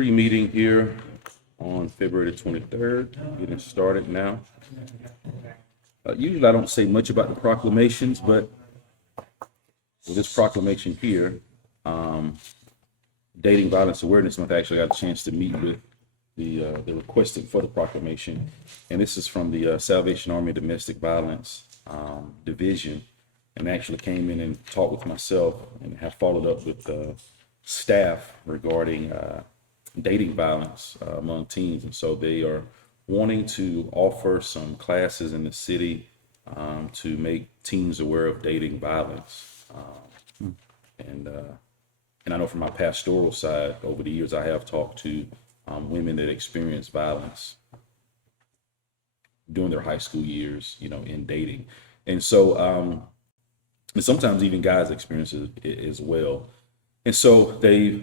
pre-meeting here on February the 23rd, getting started now. Usually I don't say much about the proclamations, but with this proclamation here, Dating Violence Awareness Month, I actually got a chance to meet with the requested for the proclamation. And this is from the Salvation Army Domestic Violence Division, and actually came in and talked with myself and have followed up with staff regarding dating violence among teens. And so they are wanting to offer some classes in the city to make teens aware of dating violence. And I know from my pastoral side, over the years, I have talked to women that experience violence during their high school years, in dating. And so, and sometimes even guys experience it as well. And so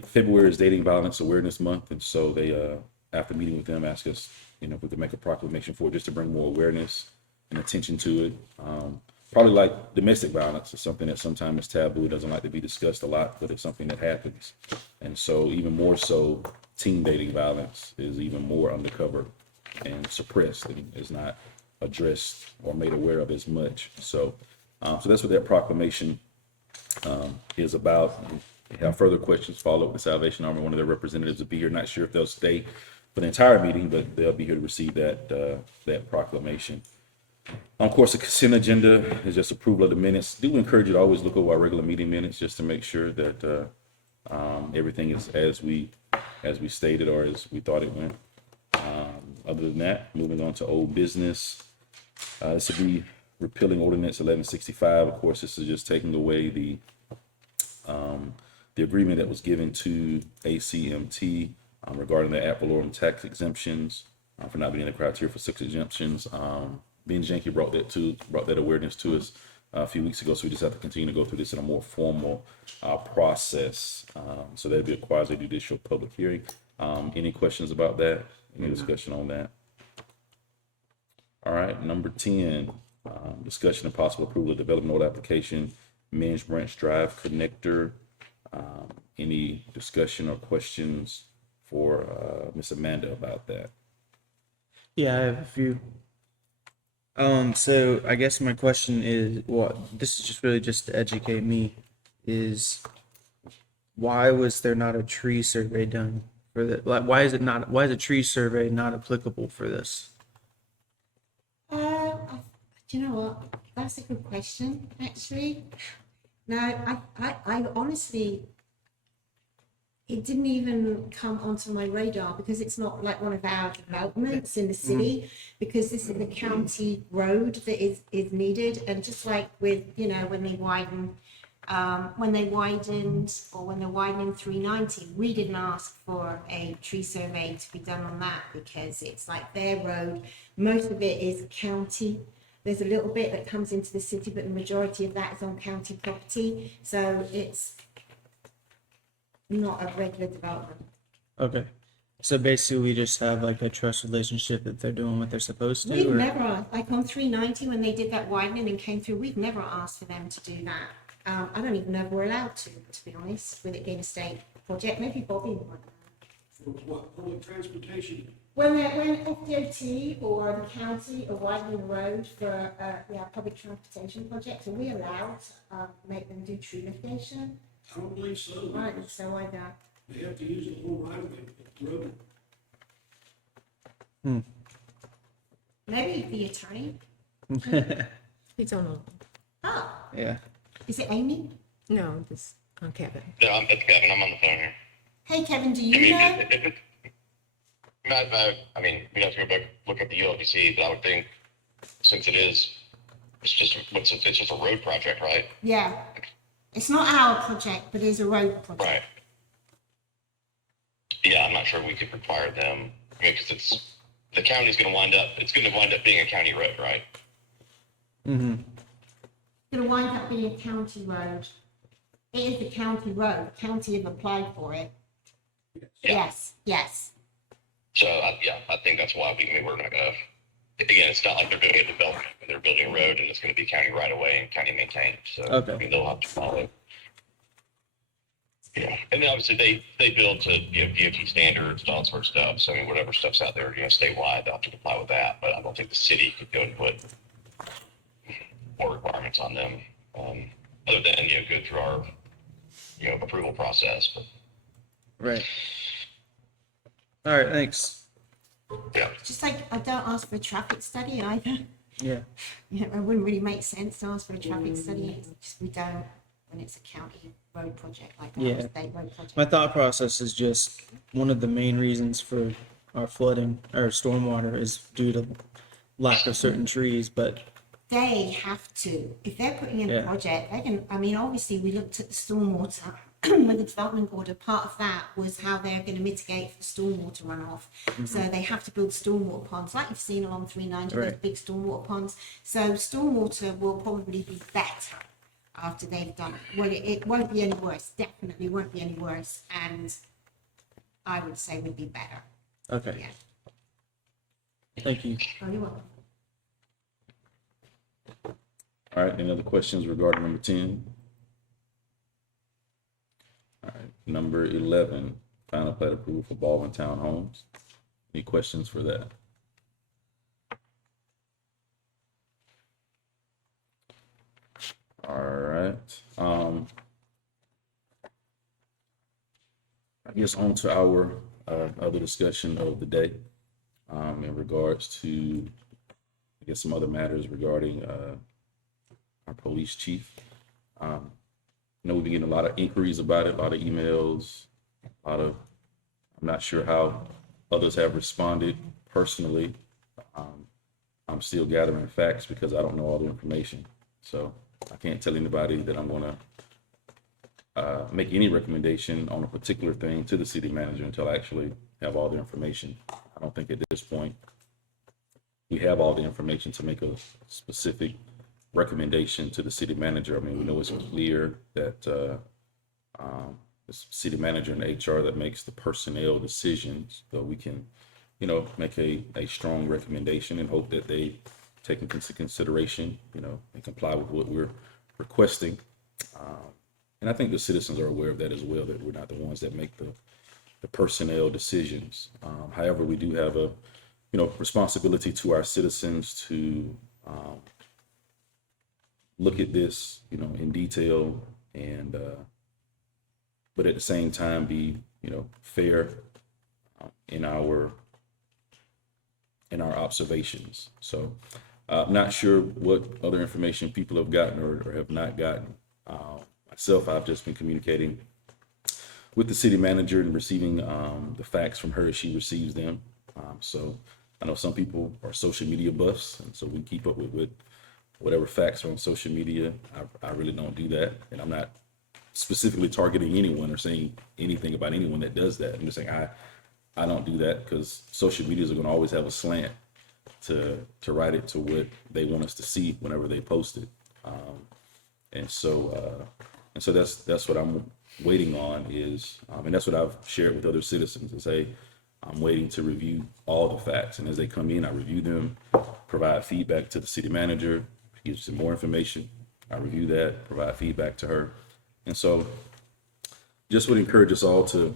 February is Dating Violence Awareness Month. And so they, after meeting with them, asked us, if we could make a proclamation for it, just to bring more awareness and attention to it. Probably like domestic violence is something that sometimes is taboo. It doesn't like to be discussed a lot, but it's something that happens. And so even more so, teen dating violence is even more undercover and suppressed and is not addressed or made aware of as much. So that's what that proclamation is about. If you have further questions, follow up with the Salvation Army. One of their representatives will be here. Not sure if they'll stay for the entire meeting, but they'll be here to receive that proclamation. Of course, the consent agenda is just approval of the minutes. Do encourage you to always look over our regular meeting minutes just to make sure that everything is as we stated or as we thought it went. Other than that, moving on to old business. This will be repealing Ordinance 1165. Of course, this is just taking away the agreement that was given to ACMT regarding the ad valorem tax exemptions for not being in the criteria for 6 exemptions. Ben Jenke brought that awareness to us a few weeks ago, so we just have to continue to go through this in a more formal process. So that'll be a quasi-judicial public hearing. Any questions about that? Any discussion on that? All right, number 10, discussion and possible approval of development order application, Men's Branch Drive connector. Any discussion or questions for Miss Amanda about that? Yeah, I have a few. So I guess my question is, this is just really just to educate me, is why was there not a tree survey done for that? Like, why is a tree survey not applicable for this? Do you know what? That's a good question, actually. No, I honestly, it didn't even come onto my radar because it's not like one of our developments in the city, because this is a county road that is needed. And just like with, when they're widening 390, we didn't ask for a tree survey to be done on that because it's like their road. Most of it is county. There's a little bit that comes into the city, but the majority of that is on county property. So it's not a regular development. Okay. So basically we just have like a trust relationship that they're doing what they're supposed to? We've never, like on 390 when they did that widening and came through, we've never asked for them to do that. I don't even know if we're allowed to be honest, with it being a state project. Maybe Bobby might. What transportation? When FDOT or the county are widening the road for public transportation projects, are we allowed to make them do tree mitigation? I don't believe so. Right, so I don't. They have to use the whole right of the road. Maybe the attorney. It's on. Oh, Yeah. is it Amy? No, this on Kevin. No, it's Kevin. I'm on the phone here. Hey, Kevin, do I you mean, know? we'd have to go back look at the ULDC, but I would think since it's just a road project, right? Yeah. It's not our project, but it's a road project. Right. Yeah, I'm not sure we could require them. I mean, because the county's going to wind up being a county road, right? Mm-hmm. It's going to wind up being a county road. It is the county road. County have applied for it. Yeah. Yes. So I think that's why we're not going to. Again, it's not like they're doing a development, but they're building a road, and it's going to be county right away and county maintained. So Okay. they'll have to follow. Yeah, and then obviously they build to DOT standards and all that sort of stuff. So I mean, whatever stuff's out there, statewide, they'll have to comply with that. But I don't think the city could go and put more requirements on them, other than go through our approval process. But Right. All right. Thanks. yeah, Just like I don't ask for a traffic study either. Yeah. It wouldn't really make sense to ask for a traffic study. It's just we don't when it's a county road project like that, or Yeah. a state road project. My thought process is just one of the main reasons for our flooding or stormwater is due to lack of certain trees, but They have to, if they're putting in Yeah. a project, they can, I mean, obviously we looked at the stormwater with the development order. Part of that was how they're going to mitigate for stormwater runoff. So they have to build stormwater ponds, like you've seen along 390, those Right. big stormwater ponds. So stormwater will probably be better after they've done it. Well, it won't be any worse, definitely won't be any worse. And I would say would be better. okay. Yeah. Thank you. Oh, you're welcome. All right, any other questions regarding number 10? All right, number 11, final plat approval for Baldwin Town Homes. Any questions for that? All right. I guess on to our other discussion of the day in regards to, I guess, some other matters regarding our police chief. I know we've been getting a lot of inquiries about it, a lot of emails, I'm not sure how others have responded personally. I'm still gathering facts because I don't know all the information. So I can't tell anybody that I'm gonna make any recommendation on a particular thing to the city manager until I actually have all the information. I don't think at this point we have all the information to make a specific recommendation to the city manager. I mean, we know it's clear that it's city manager and HR that makes the personnel decisions, so we can, make a strong recommendation and hope that they take into consideration, and comply with what we're requesting. And I think the citizens are aware of that as well, that we're not the ones that make the personnel decisions. However, we do have a, responsibility to our citizens to look at this, in detail and, but at the same time be, fair in our observations. So I'm not sure what other information people have gotten or have not gotten. Myself, I've just been communicating with the city manager and receiving the facts from her as she receives them. So I know some people are social media buffs, and so we keep up with whatever facts are on social media. I really don't do that, and I'm not specifically targeting anyone or saying anything about anyone that does that. I'm just saying I don't do that because social medias are going to always have a slant to write it to what they want us to see whenever they post it. And so that's what I'm waiting on is, and that's what I've shared with other citizens is, hey, I'm waiting to review all the facts. And as they come in, I review them, provide feedback to the city manager, gives some more information. I review that, provide feedback to her. And so just would encourage us all to,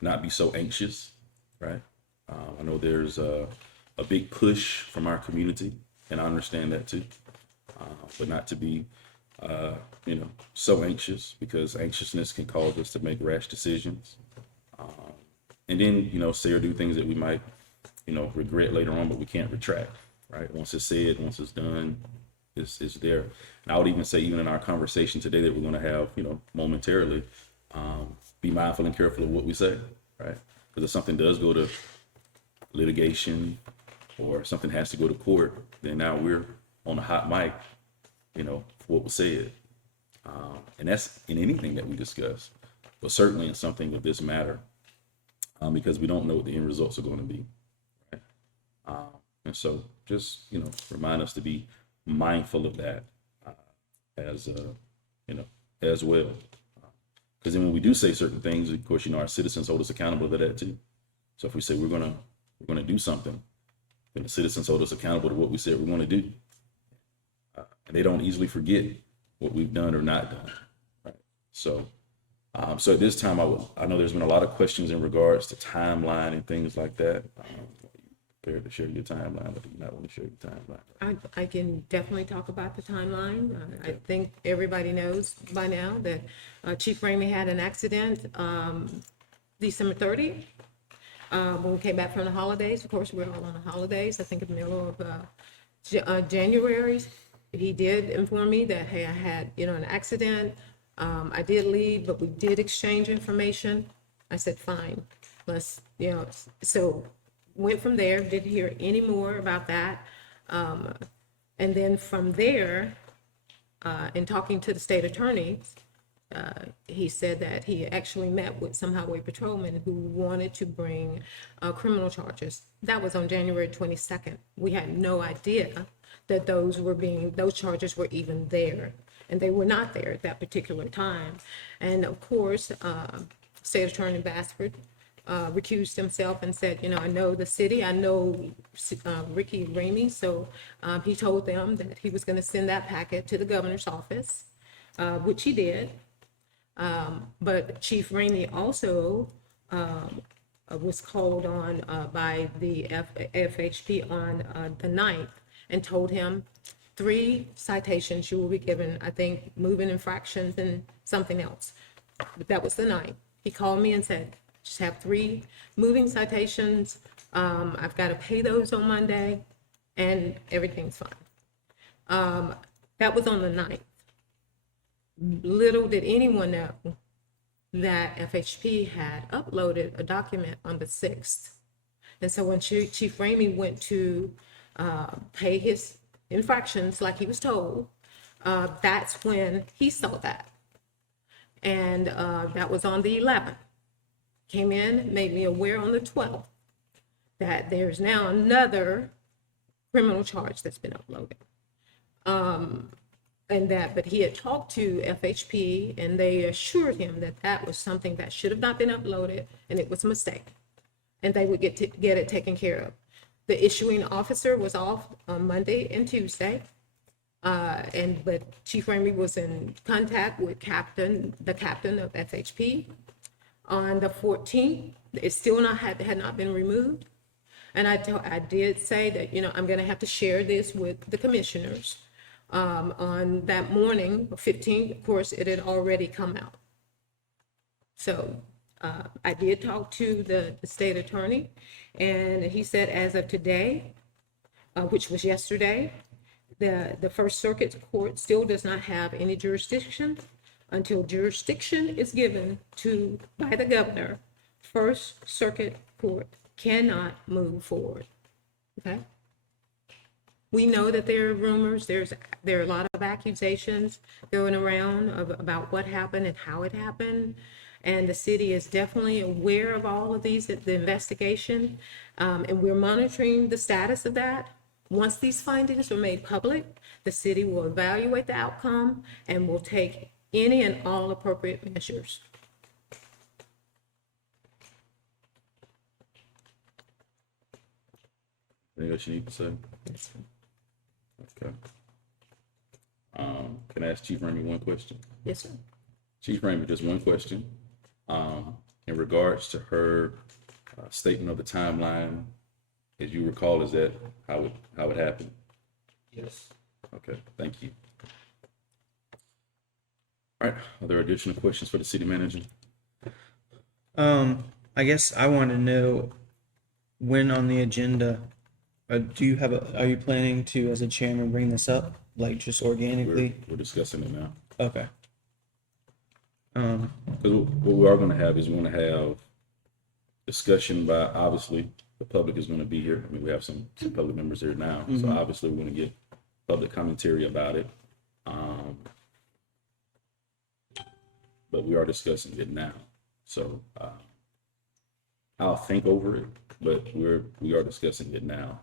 not be so anxious, right? I know there's a big push from our community, and I understand that too, but not to be, so anxious, because anxiousness can cause us to make rash decisions. And then, say or do things that we might, regret later on, but we can't retract, right? Once it's said, once it's done, it's there. And I would even say, even in our conversation today that we're going to have, momentarily, be mindful and careful of what we say, right? Because if something does go to litigation or something has to go to court, then now we're on a hot mic, for what was said. And that's in anything that we discuss, but certainly in something of this matter, because we don't know what the end results are going to be. Right? And so just, remind us to be mindful of that as well. Because then when we do say certain things, of course, our citizens hold us accountable to that too. So if we say we're gonna do something, then the citizens hold us accountable to what we said we're going to do. And they don't easily forget what we've done or not done. Right? So, so at this time, I know there's been a lot of questions in regards to timeline and things like that. Prepared to share your timeline, but do you not want to share your timeline? I can definitely talk about the timeline. I think everybody knows by now that Chief Ramey had an accident December 30th. When we came back from the holidays. Of course, we're all on the holidays. I think in the middle of January, he did inform me that, hey, I had, an accident. I did leave, but we did exchange information. I said, fine, let's, so went from there, didn't hear any more about that. And then from there, in talking to the state attorney, he said that he actually met with some highway patrolmen who wanted to bring criminal charges. That was on January 22nd. We had no idea that those charges were even there. And they were not there at that particular time. And of course, State Attorney Bassford recused himself and said, I know the city, I know Ricky Ramey, so he told them that he was going to send that packet to the governor's office, which he did. But Chief Ramey also was called on by the FHP on the 9th and told him 3 citations you will be given, I think moving infractions and something else. But that was the 9th. He called me and said, just have 3 moving citations. I've got to pay those on Monday and everything's fine. That was on the 9th. Little did anyone know that FHP had uploaded a document on the 6th. And so when Chief Ramey went to pay his infractions like he was told, that's when he saw that. And that was on the 11th. Came in, made me aware on the 12th that there's now another criminal charge that's been uploaded. But he had talked to FHP and they assured him that that was something that should have not been uploaded and it was a mistake and they would get it taken care of. The issuing officer was off on Monday and Tuesday. But Chief Ramey was in contact with the captain of FHP on the 14th. It still had not been removed. And I did say that, I'm going to have to share this with the commissioners. On that morning, 15th, of course, it had already come out. So I did talk to the state attorney, and he said as of today, which was yesterday, the First Circuit Court still does not have any jurisdiction. Until jurisdiction is given by the governor, First Circuit Court cannot move forward. Okay? We know that there are rumors, there are a lot of accusations going around about what happened and how it happened. And the city is definitely aware of all of these, the investigation, and we're monitoring the status of that. Once these findings are made public, the city will evaluate the outcome and will take any and all appropriate measures. Anything else you need to say? Okay. Can I ask Chief Ramey one question? Yes, sir. Chief Ramey, just one question. In regards to her statement of the timeline, as you recall, is that how it happened? Yes. Okay, thank you. All right, are there additional questions for the city manager? I guess I want to know when on the agenda, are you planning to, as a chairman, bring this up, like just organically? We're discussing it now. Okay. Because what we are going to have is we're going to have discussion by, obviously, the public is going to be here. I mean, we have some public members here now. So obviously we're going to get public commentary about it. But we are discussing it now. So I'll think over it, but we are discussing it now.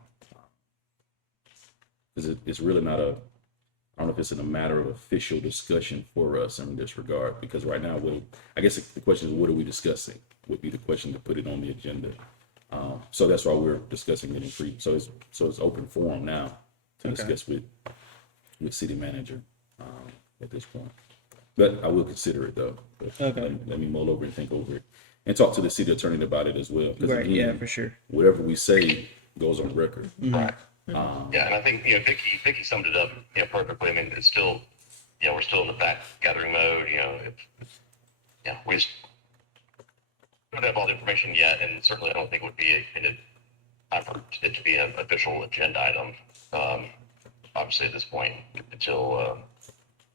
Because it's really not I don't know if it's in a matter of official discussion for us in this regard, because right now, I guess the question is, what are we discussing? Would be the question to put it on the agenda. So that's why we're discussing it in free. So it's open forum now to discuss with city manager at this point. But I will consider it though. But Okay. let me mull over and think over it, and talk to the city attorney about it as well. 'Cause Right, yeah, again, for sure. whatever we say goes on record. Right. Yeah, and I think, Vicky summed it up, perfectly. I mean, it's still, we're still in the fact gathering mode, we just don't have all the information yet, and certainly I don't think it would be a time for it to be an official agenda item. Obviously at this point, until,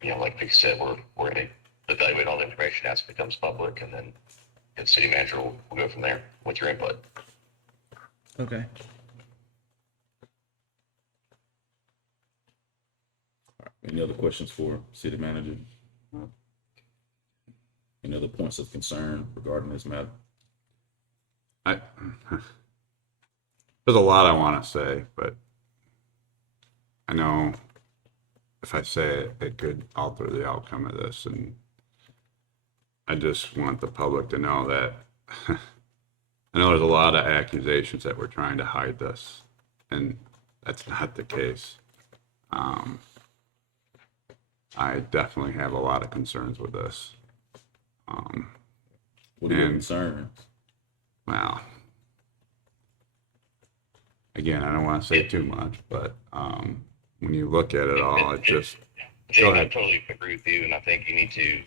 like Vicky said, we're going to evaluate all the information as it becomes public, and then the city manager will go from there with your input. Okay. Any other questions for city manager? Any other points of concern regarding this matter? I, there's a lot I want to say, but I know if I say it, it could alter the outcome of this. And I just want the public to know that I know there's a lot of accusations that we're trying to hide this, and that's not the case. I definitely have a lot of concerns with this. What are your And- concerns? Wow. Again, I don't want to say too much, but when you look at it all, it just Jay, Go I ahead. totally agree with you, and I think you need to,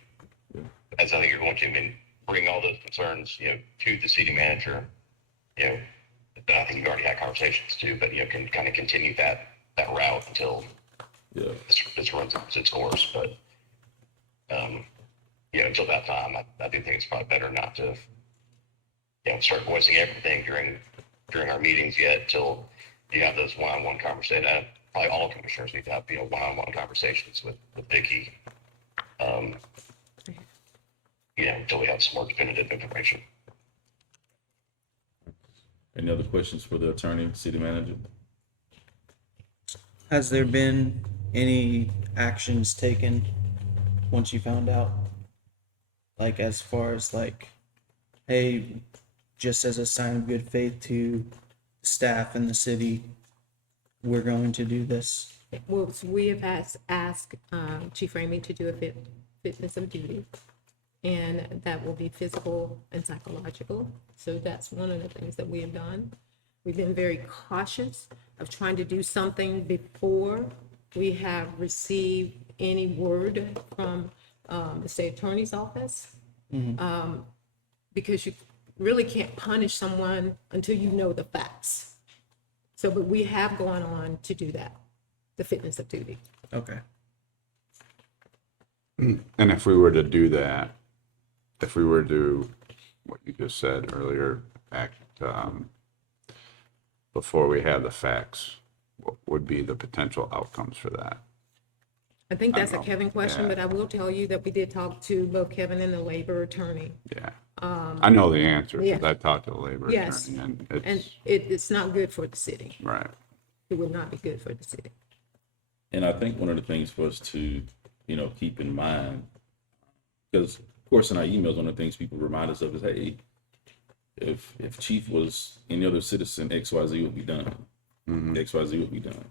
as I think you're going to, bring all those concerns, to the city manager. I think you've already had conversations too, but can kind of continue that route until Yeah. this runs its course. But until that time, I do think it's probably better not to, start voicing everything during our meetings yet till you have those one-on-one conversations. Probably all commissioners need to have one-on-one conversations with Vicky. Until we have some more definitive information. Any other questions for the attorney, city manager? Has there been any actions taken once you found out? Like as far as like, hey, just as a sign of good faith to staff in the city, we're going to do this. Well, so we have asked Chief Ramey to do a fitness of duty, and that will be physical and psychological. So that's one of the things that we have done. We've been very cautious of trying to do something before we have received any word from the state attorney's office. Because you really can't punish someone until you know the facts. So, but we have gone on to do that, the fitness of duty. Okay. And if we were to do that, if we were to do what you just said earlier, act before we have the facts, what would be the potential outcomes for that? I think that's a know. Kevin question, Yeah. but I will tell you that we did talk to both Kevin and the labor attorney. Yeah. I know the answer because yeah. I talked to the labor Yes. attorney, and And it's it's not good for the city. right. It would not be good for the city. And I think one of the things for us to, keep in mind, because of course in our emails, one of the things people remind us of is, hey, if Chief was any other citizen, XYZ would be done. XYZ would be done.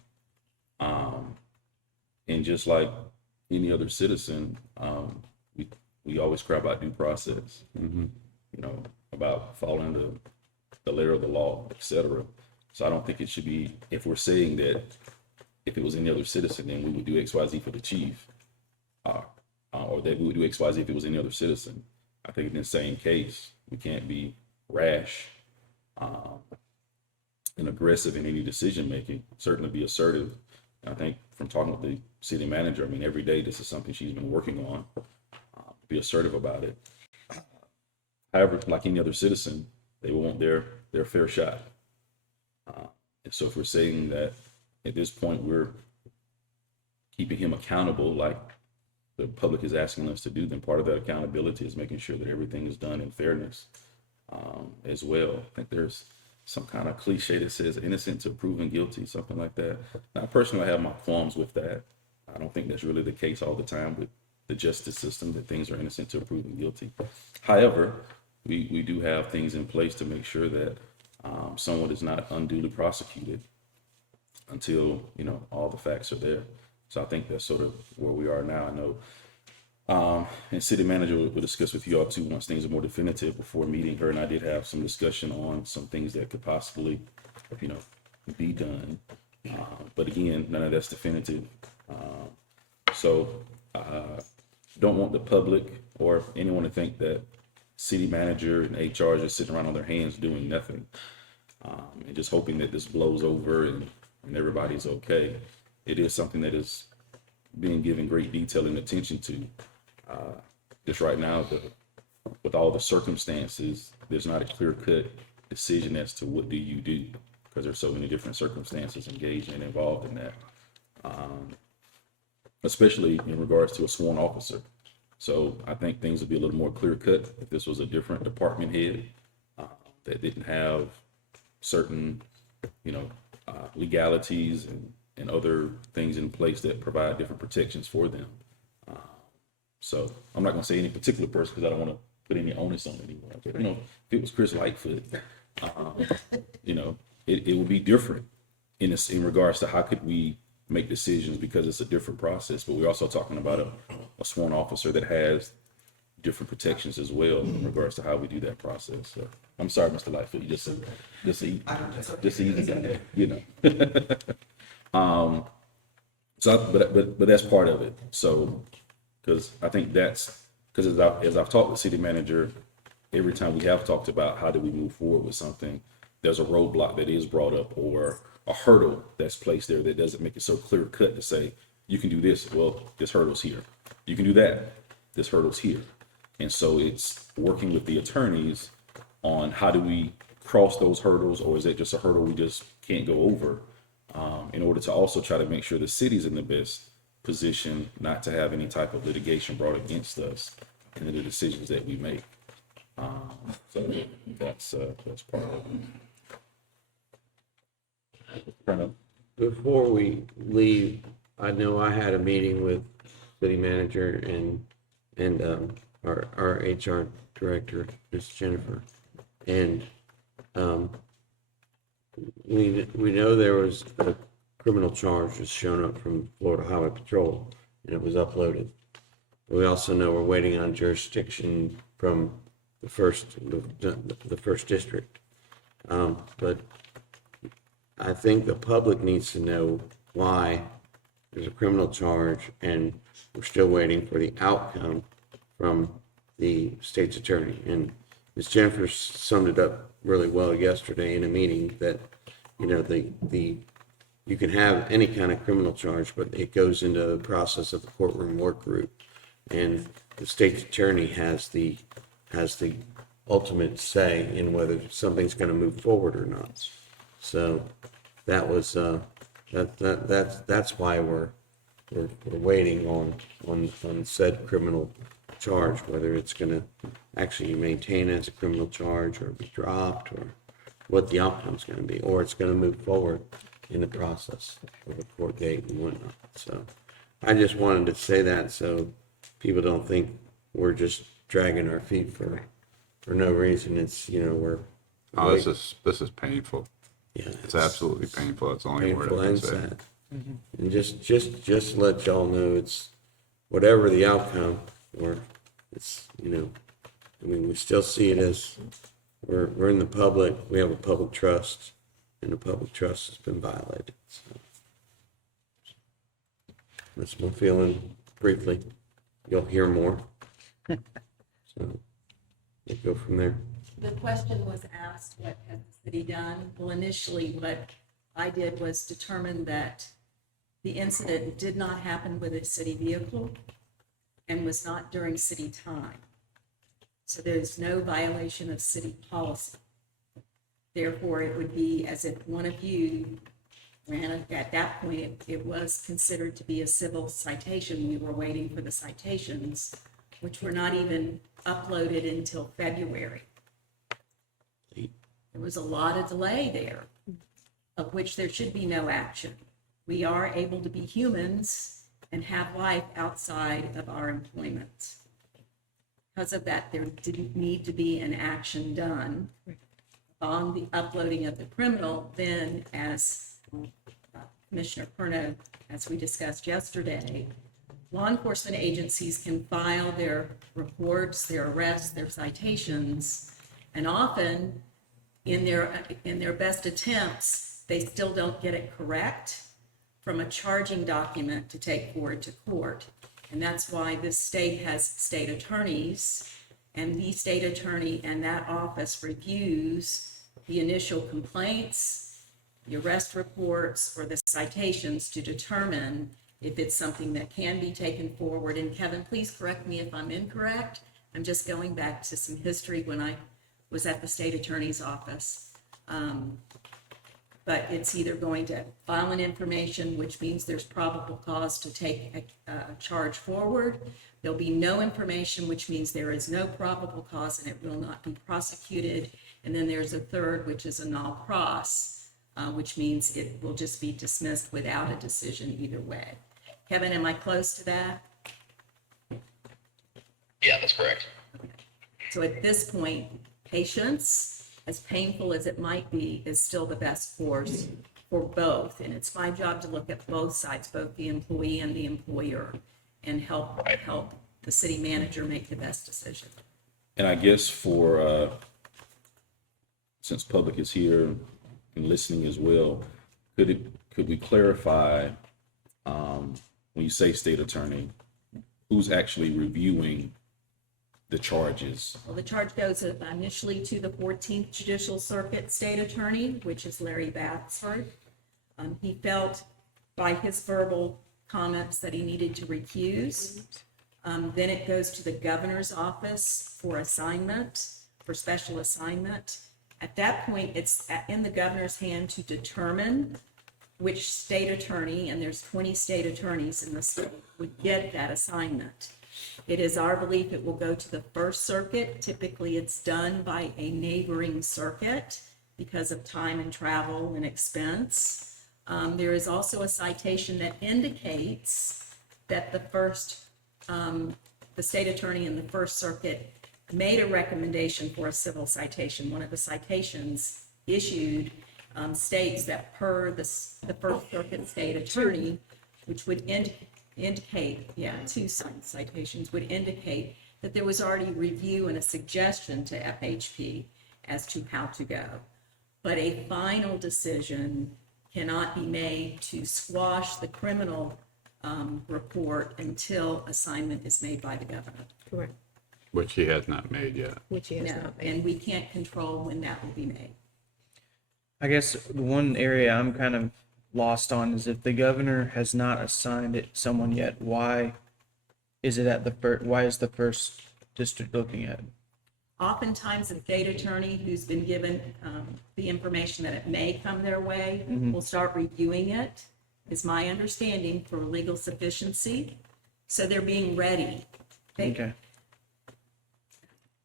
And just like any other citizen, we always cry about due process, about following the letter of the law, etc. So I don't think it should be, if we're saying that if it was any other citizen, then we would do XYZ for the chief, or that we would do XYZ if it was any other citizen. I think in the same case, we can't be rash and aggressive in any decision making. Certainly be assertive. And I think from talking with the city manager, every day this is something she's been working on. Be assertive about it. However, like any other citizen, they will want their fair shot. And so if we're saying that at this point we're keeping him accountable like the public is asking us to do, then part of that accountability is making sure that everything is done in fairness as well. I think there's some kind of cliche that says innocent to proven guilty, something like that. Now, personally, I have my qualms with that. I don't think that's really the case all the time with the justice system, that things are innocent to proven guilty. However, we do have things in place to make sure that someone is not unduly prosecuted until, all the facts are there. So I think that's sort of where we are now. I know And city manager will discuss with you all too once things are more definitive before meeting her. And I did have some discussion on some things that could possibly, you know, be done. But again, none of that's definitive. So don't want the public or anyone to think that city manager and HR are just sitting around on their hands doing nothing. And just hoping that this blows over and everybody's okay. It is something that is being given great detail and attention to. Just right now, with all the circumstances, there's not a clear-cut decision as to what do you do, because there's so many different circumstances engaged and involved in that, especially in regards to a sworn officer. So I think things would be a little more clear-cut if this was a different department head that didn't have certain, legalities and other things in place that provide different protections for them. So I'm not going to say any particular person because I don't want to put any onus on anyone. But, if it was Chris Lightfoot, it would be different in regards to how could we make decisions, because it's a different process. But we're also talking about a sworn officer that has different protections as well in regards to how we do that process. So I'm sorry, Mr. Lightfoot, you just an easy guy, So, but that's part of it. So, because I think as I've talked with city manager, every time we have talked about how do we move forward with something, there's a roadblock that is brought up or a hurdle that's placed there that doesn't make it so clear cut to say, you can do this. Well, this hurdle's here. You can do that. This hurdle's here. And so it's working with the attorneys on how do we cross those hurdles, or is it just a hurdle we just can't go over, in order to also try to make sure the city's in the best position not to have any type of litigation brought against us in the decisions that we make. So that's part of it. Before we leave, I know I had a meeting with city manager and our HR director, Ms. Jennifer, and we know there was a criminal charge that's shown up from Florida Highway Patrol, and it was uploaded. We also know we're waiting on jurisdiction from the first district, but I think the public needs to know why there's a criminal charge and we're still waiting for the outcome from the state's attorney. And Ms. Jennifer summed it up really well yesterday in a meeting that, you can have any kind of criminal charge, but it goes into the process of the courtroom work group. And the state's attorney has the ultimate say in whether something's going to move forward or not. So that was that's why we're waiting on said criminal charge, whether it's going to actually maintain as a criminal charge or be dropped, or what the outcome's going to be, or it's going to move forward in the process of a court date and whatnot. So I just wanted to say that so people don't think we're just dragging our feet for no reason. It's, we're this is painful. yeah, It's absolutely painful. That's the only word painful I can and say. sad. And just to let y'all know, it's whatever the outcome, or it's, we still see it as we're in the public, we have a public trust, and the public trust has been violated. So that's my feeling briefly. You'll hear more. So we'll go from there. The question was asked, what has the city done? Well, initially, what I did was determine that the incident did not happen with a city vehicle and was not during city time. So there's no violation of city policy. Therefore, it would be as if one of you ran, at that point, it was considered to be a civil citation. We were waiting for the citations, which were not even uploaded until February. There was a lot of delay there, of which there should be no action. We are able to be humans and have life outside of our employment. Because of that, there didn't need to be an action done on the uploading of the criminal. Then, as Commissioner Perno, as we discussed yesterday, law enforcement agencies can file their reports, their arrests, their citations, and often in their best attempts, they still don't get it correct from a charging document to take forward to court. And that's why this state has state attorneys, and the state attorney and that office reviews the initial complaints, the arrest reports, or the citations to determine if it's something that can be taken forward. And Kevin, please correct me if I'm incorrect. I'm just going back to some history when I was at the state attorney's office. But it's either going to file an information, which means there's probable cause to take a charge forward. There'll be no information, which means there is no probable cause and it will not be prosecuted. And then there's a third, which is a null pros, which means it will just be dismissed without a decision either way. Kevin, am I close to that? Yeah, that's correct. So at this point, patience, as painful as it might be, is still the best course for both. And it's my job to look at both sides, both the employee and the employer, and help the city manager make the best decision. And I guess for, since public is here and listening as well, could we clarify, when you say state attorney, who's actually reviewing the charges? Well, the charge goes initially to the 14th Judicial Circuit State Attorney, which is Larry Batsford. He felt by his verbal comments that he needed to recuse. Then it goes to the governor's office for assignment, for special assignment. At that point, it's in the governor's hand to determine which state attorney, and there's 20 state attorneys in the state, would get that assignment. It is our belief it will go to the First Circuit. Typically, it's done by a neighboring circuit because of time and travel and expense. There is also a citation that indicates that the state attorney in the First Circuit made a recommendation for a civil citation. One of the citations issued states that per the First Circuit state attorney, which would indicate, two citations would indicate that there was already review and a suggestion to FHP as to how to go. But a final decision cannot be made to squash the criminal report until assignment is made by the governor. Correct. Which he has not made yet. Which is No, not bad. and we can't control when that will be made. I guess the one area I'm kind of lost on is if the governor has not assigned it someone yet, why is it at the first, why is the first district looking at it? Oftentimes, a state attorney who's been given the information that it may come their way will start reviewing it, is my understanding, for legal sufficiency. So they're being ready. Okay.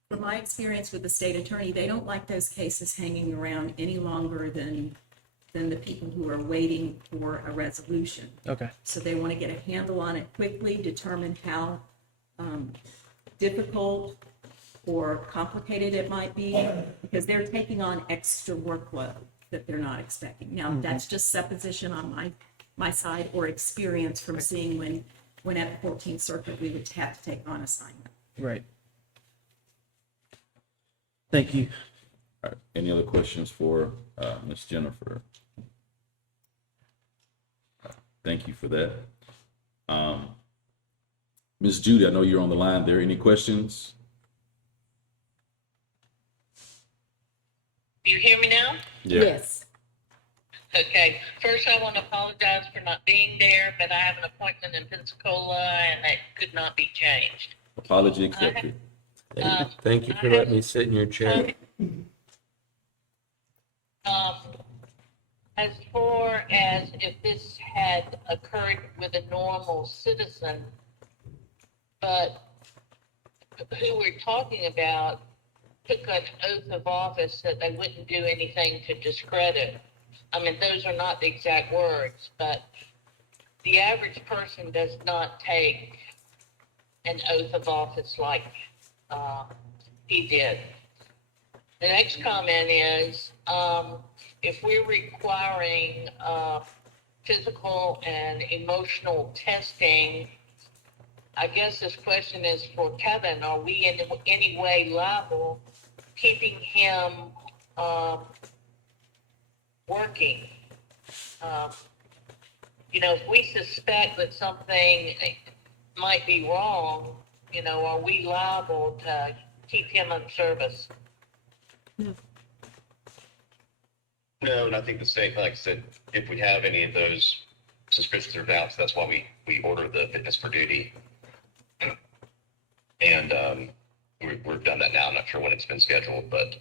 From my experience with the state attorney, they don't like those cases hanging around any longer than the people who are waiting for a resolution. Okay. So they want to get a handle on it quickly, determine how difficult or complicated it might be, because they're taking on extra workload that they're not expecting. Now, that's just supposition on my side or experience from seeing when at the 14th Circuit, we would have to take on assignment. Right. Thank you. All right. Any other questions for Ms. Jennifer? Thank you for that. Ms. Judy, I know you're on the line there. Any questions? You hear me now? Yes. Okay. First, I want to apologize for not being there, but I have an appointment in Pensacola and that could not be changed. Apology accepted. Thank you for letting me sit in your chair. As far as if this had occurred with a normal citizen, but who we're talking about took an oath of office that they wouldn't do anything to discredit. I mean, those are not the exact words, but the average person does not take an oath of office like he did. The next comment is, if we're requiring physical and emotional testing I guess this question is for Kevin. Are we in any way liable keeping him, working? Um, if we suspect that something might be wrong, are we liable to keep him in service? No, and I think the state, like I said, if we have any of those suspicions or doubts, that's why we order the fitness for duty. And we've done that now. I'm not sure when it's been scheduled, but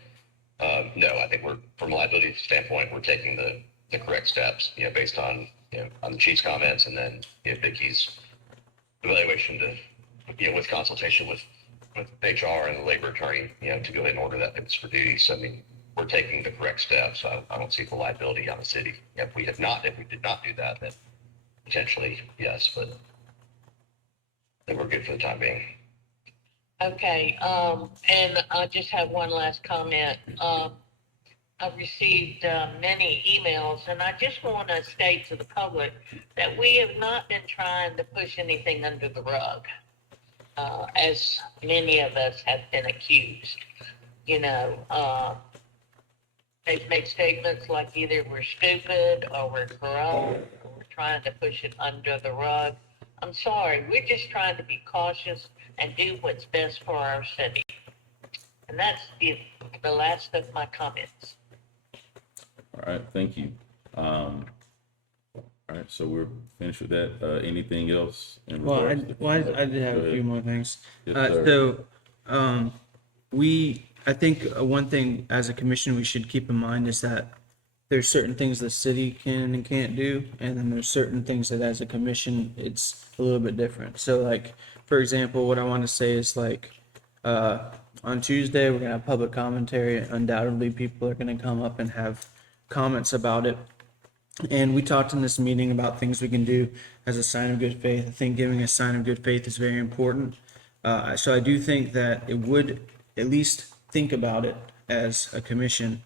no, I think from a liability standpoint, we're taking the correct steps, based on, on the chief's comments, and then Vicky's evaluation with consultation with HR and the labor attorney, to go ahead and order that fitness for duty. So, I mean, we're taking the correct steps. I don't see the liability on the city. If we did not do that, then potentially, yes, but I think we're good for the time being. Okay, and I just have one last comment. I've received many emails, and I just want to state to the public that we have not been trying to push anything under the rug, as many of us have been accused. They've made statements like either we're stupid or we're corrupt or we're trying to push it under the rug. I'm sorry, we're just trying to be cautious and do what's best for our city. And that's the last of my comments. All right, thank you. All right, so we're finished with that. Anything else? I did have Go a few ahead. more things. Yes, sir. I think one thing as a commission we should keep in mind is that there's certain things the city can and can't do, and then there's certain things that as a commission it's a little bit different. So, like, for example, what I want to say is like on Tuesday we're gonna have public commentary. Undoubtedly, people are gonna come up and have comments about it. And we talked in this meeting about things we can do as a sign of good faith. I think giving a sign of good faith is very important. So I do think that it would at least think about it as a commission.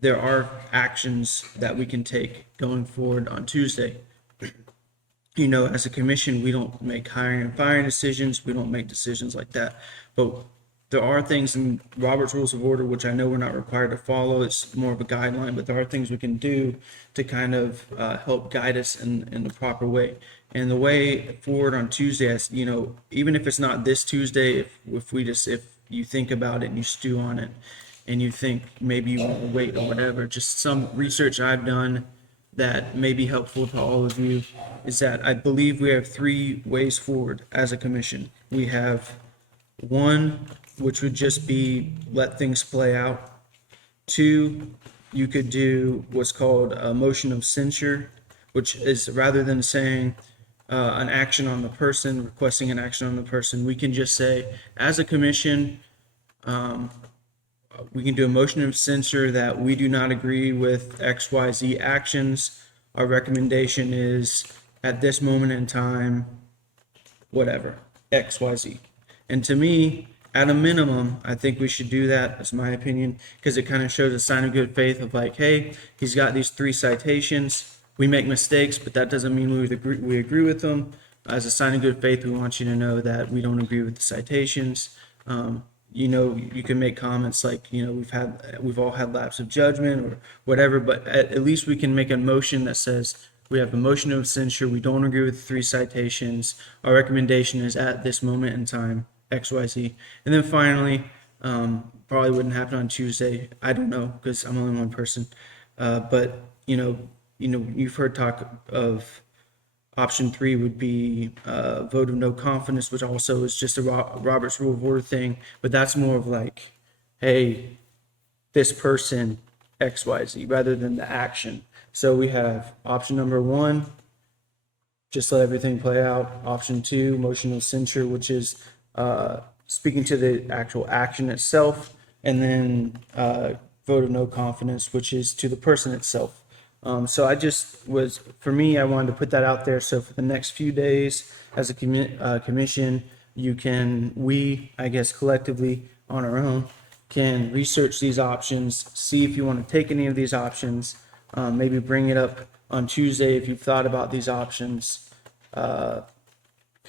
There are actions that we can take going forward on Tuesday. As a commission, we don't make hiring and firing decisions. We don't make decisions like that. But there are things in Robert's Rules of Order, which I know we're not required to follow. It's more of a guideline, but there are things we can do to kind of help guide us in the proper way. And the way forward on Tuesday, as even if it's not this Tuesday, if you think about it and you stew on it, and you think maybe you want to wait or whatever, just some research I've done that may be helpful to all of you is that I believe we have 3 ways forward as a commission. We have one, which would just be let things play out. 2, you could do what's called a motion of censure, which is rather than saying an action on the person, requesting an action on the person, we can just say, as a commission, we can do a motion of censure that we do not agree with XYZ actions. Our recommendation is at this moment in time, whatever, XYZ. And to me, at a minimum, I think we should do that. That's my opinion, because it kind of shows a sign of good faith of like, hey, he's got these 3 citations. We make mistakes, but that doesn't mean we agree with them. As a sign of good faith, we want you to know that we don't agree with the citations. You can make comments like, we've all had lapse of judgment or whatever, but at least we can make a motion that says we have a motion of censure. We don't agree with the 3 citations. Our recommendation is at this moment in time, XYZ. And then finally, probably wouldn't happen on Tuesday. I don't know, because I'm only one person. But you've heard talk of option 3 would be vote of no confidence, which also is just a Robert's Rule of Order thing. But that's more of like, hey, this person XYZ rather than the action. So we have option number 1, just let everything play out. Option 2, motion of censure, which is speaking to the actual action itself. And then vote of no confidence, which is to the person itself. So for me, I wanted to put that out there. So for the next few days as a commission, I guess collectively on our own, can research these options, see if you want to take any of these options, maybe bring it up on Tuesday if you've thought about these options. Because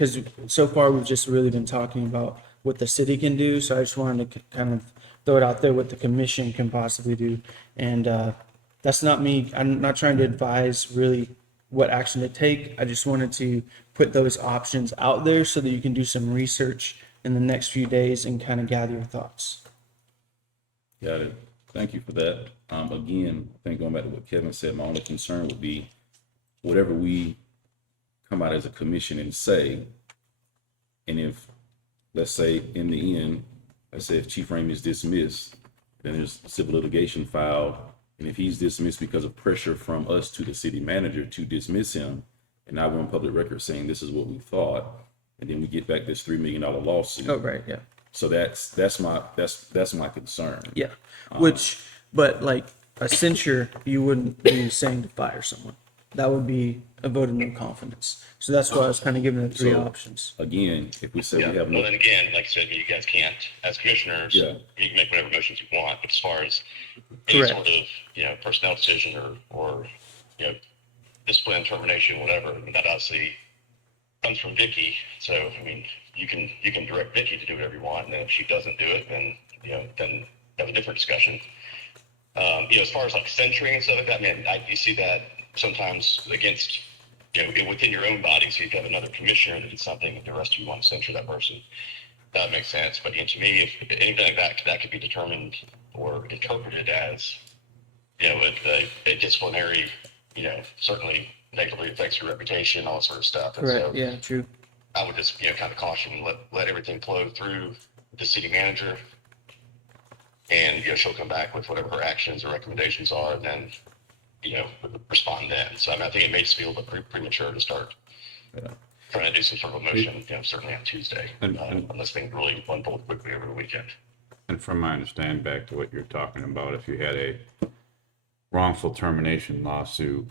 because so far we've just really been talking about what the city can do. So I just wanted to kind of throw it out there what the commission can possibly do. And that's not me. I'm not trying to advise really what action to take. I just wanted to put those options out there so that you can do some research in the next few days and kind of gather your thoughts. Got it. Thank you for that. Again, I think going back to what Kevin said, my only concern would be whatever we come out as a commission and say, and if, let's say, in the end, let's say if Chief Ramey is dismissed, then there's civil litigation filed, and if he's dismissed because of pressure from us to the city manager to dismiss him, and now we're on public record saying this is what we thought, and then we get back this $3 million lawsuit. Oh, right. Yeah. So that's my concern. Yeah. But like a censure, you wouldn't be saying to fire someone. That would be a vote of no confidence. So that's why I was kind of giving the three So, options. Again, if we say Yeah, we have well, no, then again, like I said, you guys can't, as commissioners, Yeah. you can make whatever motions you want, but as far as any Correct. sort of, personnel decision or, discipline, termination, whatever, that obviously comes from Vicky. So, I mean, you can direct Vicky to do whatever you want, and then if she doesn't do it, then, then have a different discussion. As far as like censuring and stuff like that, man, you see that sometimes against, within your own body. So you have another commissioner that did something, and the rest of you want to censure that person. That makes sense. But to me, if anything like that could be determined or interpreted as, a disciplinary, certainly negatively affects your reputation, all that sort of stuff. And Correct. so Yeah, true. I would just, kind of caution, let everything flow through the city manager. And, she'll come back with whatever her actions or recommendations are, and then, respond then. So I mean, I think it may just be a little bit premature to start trying to do some sort of a motion, certainly on Tuesday, unless things really unfold quickly over the weekend. And from my understanding, back to what you're talking about, if you had a wrongful termination lawsuit,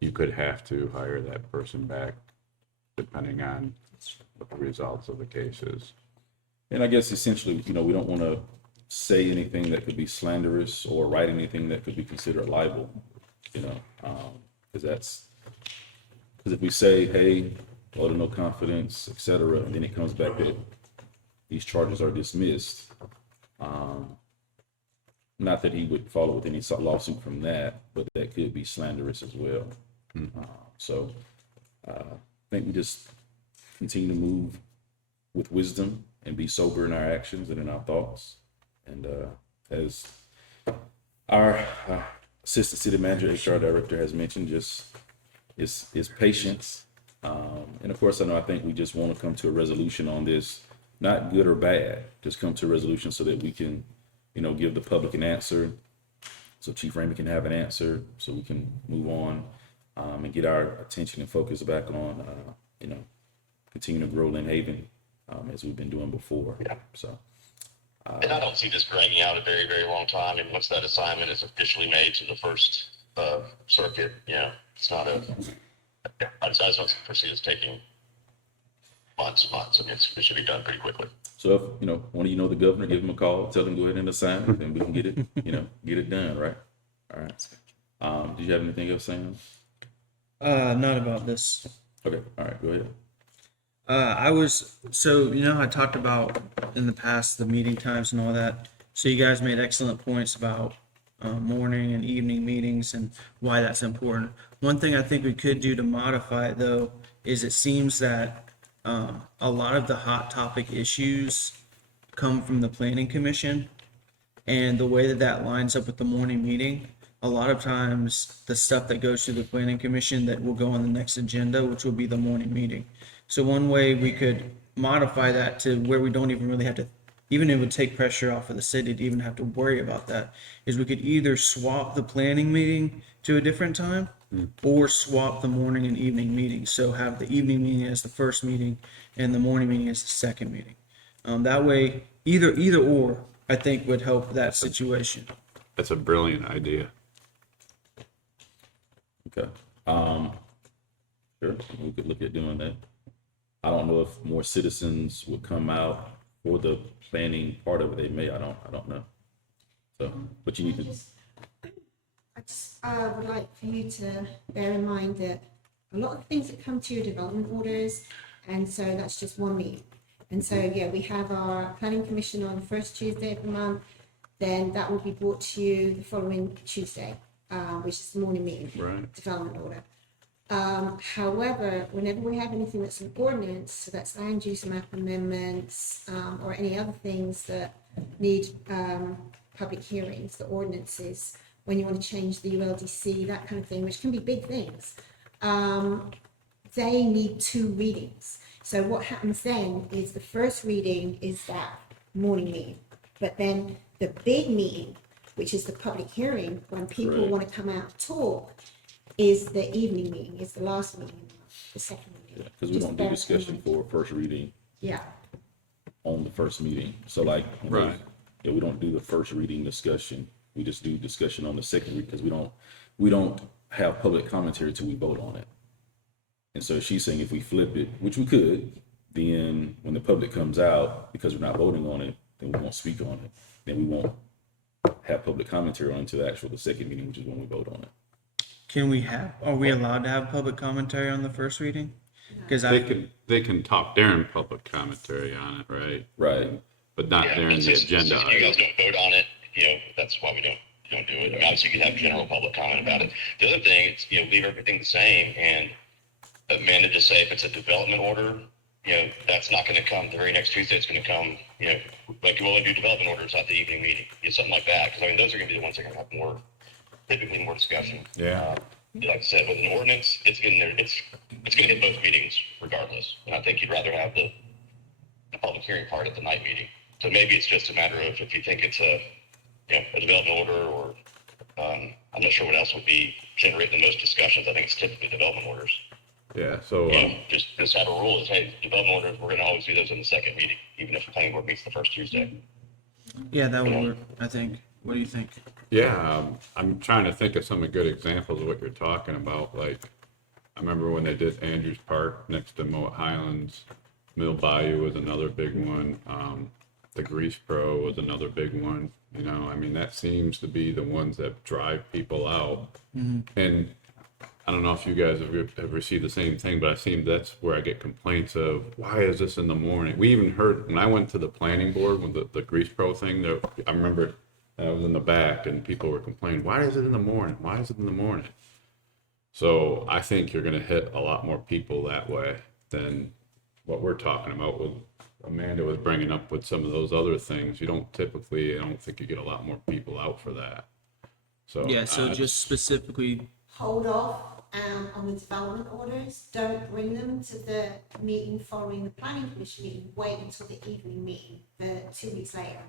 you could have to hire that person back depending on what the results of the case is. and I guess essentially, we don't want to say anything that could be slanderous or write anything that could be considered libel, because if we say, hey, vote of no confidence, et cetera, and then it comes back that these charges are dismissed, not that he would follow with any lawsuit from that, but that could be slanderous as well. So I think we just continue to move with wisdom and be sober in our actions and in our thoughts. And as our assistant city manager, HR director has mentioned, just is patience. And of course, I think we just want to come to a resolution on this, not good or bad, just come to a resolution so that we can, give the public an answer, so Chief Ramey can have an answer, so we can move on and get our attention and focus back on, continue to grow Lynn Haven as we've been doing before. Yeah. So. And I don't see this dragging out a very, very long time. And once that assignment is officially made to the first circuit, it's not I just don't foresee this taking months and months. I mean, it should be done pretty quickly. So if, one of you know the governor, give him a call, tell him go ahead and assign it, and we can get it, get it done, right? All right. Did you have anything else, Sam? Not about this. Okay, all right, go ahead. I talked about in the past the meeting times and all that. So you guys made excellent points about morning and evening meetings and why that's important. One thing I think we could do to modify it, though, is it seems that a lot of the hot topic issues come from the planning commission, and the way that lines up with the morning meeting, a lot of times the stuff that goes to the planning commission that will go on the next agenda, which will be the morning meeting. So one way we could modify that to where we don't even really have to, even it would take pressure off of the city to even have to worry about that, is we could either swap the planning meeting to a different time or swap the morning and evening meetings. So have the evening meeting as the first meeting and the morning meeting as the second meeting. That way, either or, I think would help that situation. That's a brilliant idea. Okay. Sure, we could look at doing that. I don't know if more citizens would come out for the planning part of it. They may, I don't know. So, but you need to, I just would like for you to bear in mind that a lot of the things that come to your development orders, and so that's just one meeting. And so, yeah, we have our planning commission on the first Tuesday of the month, then that will be brought to you the following Tuesday, which is the morning meeting. Right. Development order. However, whenever we have anything that's an ordinance, so that's land use map amendments, or any other things that need, public hearings, the ordinances, when you want to change the ULDC, that kind of thing, which can be big things, they need 2 readings. So what happens then is the first reading is that morning meeting, but then the big meeting, which is the public hearing, when people Right. want to come out and talk, is the evening meeting, is the last meeting, the second meeting. Because we Just don't do bear that in discussion mind. for first reading Yeah, on the first meeting. So like, Right. yeah, we don't do the first reading discussion. We just do discussion on the second read because we don't have public commentary till we vote on it. And so she's saying if we flip it, which we could, then when the public comes out, because we're not voting on it, then we won't speak on it. Then we won't have public commentary on it until the second meeting, which is when we vote on it. Are we allowed to have public commentary on the first reading? Because They can talk during public commentary on it, right? Right. But not Yeah, during the since agenda. you guys don't vote on it, that's why we don't do it. I mean, obviously you could have general public comment about it. The other thing, it's, leave everything the same and amend it to say if it's a development order, that's not going to come the very next Tuesday. It's going to come, like you only do development orders at the evening meeting, something like that. Because I mean, those are going to be the ones that are going to have typically more discussion. Yeah. Like I said, with an ordinance, it's going to hit both meetings regardless. And I think you'd rather have the public hearing part at the night meeting. So maybe it's just a matter of if you think it's a development order, or I'm not sure what else would be generating the most discussions. I think it's typically development orders. Yeah, so, Just have a rule is, hey, development orders, we're going to always do those in the second meeting, even if the planning board meets the first Tuesday. yeah, that would work, I think. What do you think? yeah, I'm trying to think of some good examples of what you're talking about. Like, I remember when they did Andrews Park next to Moet Highlands, Mill Bayou was another big one. The Grease Pro was another big one. I mean, that seems to be the ones that drive people out. And I don't know if you guys have received the same thing, but that's where I get complaints of, why is this in the morning? We even heard, when I went to the planning board with the Grease Pro thing, I remember I was in the back and people were complaining, why is it in the morning? Why is it in the morning? So I think you're going to hit a lot more people that way than what we're talking about. With Amanda was bringing up with some of those other things. I don't think you get a lot more people out for that. So Yeah, so just specifically, hold off, on the development orders, don't bring them to the meeting following the planning commission meeting, wait until the evening meeting, the 2 weeks later.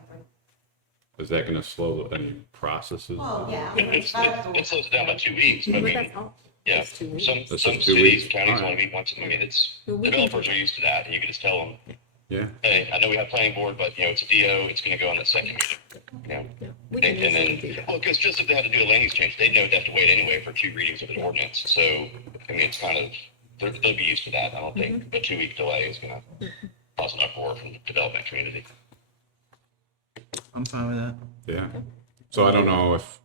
is that going to slow any processes? Well, yeah. It slows it down by 2 weeks, but I But mean, that's all. yeah, That's 2 weeks. some That's some just 2 cities, weeks. counties All right. only meet once. I mean, But we can- developers are used to that. You can just tell them, Yeah, hey, I know we have planning board, but it's a DO. It's going to go on that second meeting. Yeah, we And, can and easily do then, that. well, because just if they had to do a land use change, they'd know they have to wait anyway for 2 readings of an ordinance. So, I mean, it's kind of, they'll be used to that. I don't think a 2-week delay is going to cause an uproar from the development community. I'm fine with that. yeah. So I don't know if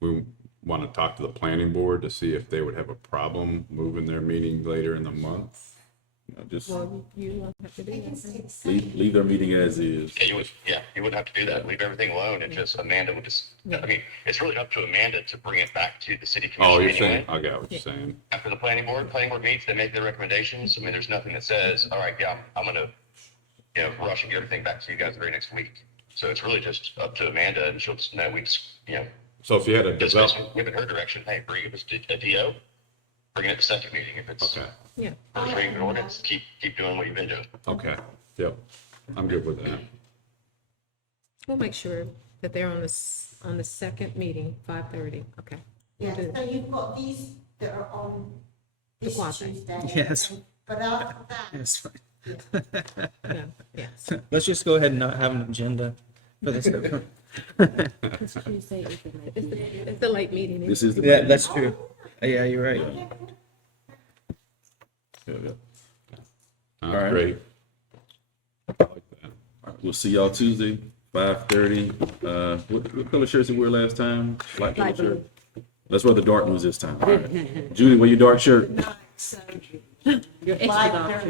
we want to talk to the planning board to see if they would have a problem moving their meeting later in the month. Just Well, you won't have to do that. leave their meeting as is. Yeah, you wouldn't have to do that. Leave everything alone, and just Amanda would just, I mean, it's really up to Amanda to bring it back to the city Oh, commission you're anyway. saying, I got what you're saying. After the planning board meets, they make their recommendations. I mean, there's nothing that says, all right, yeah, I'm gonna, rush and get everything back to you guys the very next week. So it's really just up to Amanda, and she'll just know, we just, So if you had a just develop, give it her direction. Hey, bring it a DO, bring it at the second meeting. If it's okay, Yeah. first reading of an ordinance, keep doing what you've been doing. okay, yep, I'm good with that. We'll make sure that they're on the second meeting, 5:30. Okay. Yeah, so you've got these that are on this quasi. Tuesday. Yes. But after that, It's fine. Yeah, yeah. Let's just go ahead and not have an agenda for this. Tuesday is the late, it's the late meeting. This is the. Yeah, that's true. Yeah, you're right. Yeah, yeah. Sounds right. great. I like that. All right, we'll see y'all Tuesday, 5:30. What color shirts we wear last time? Light color Light blue. shirt? Let's wear the dark ones this time. All right. Judy, wear your dark shirt. It's the doctor.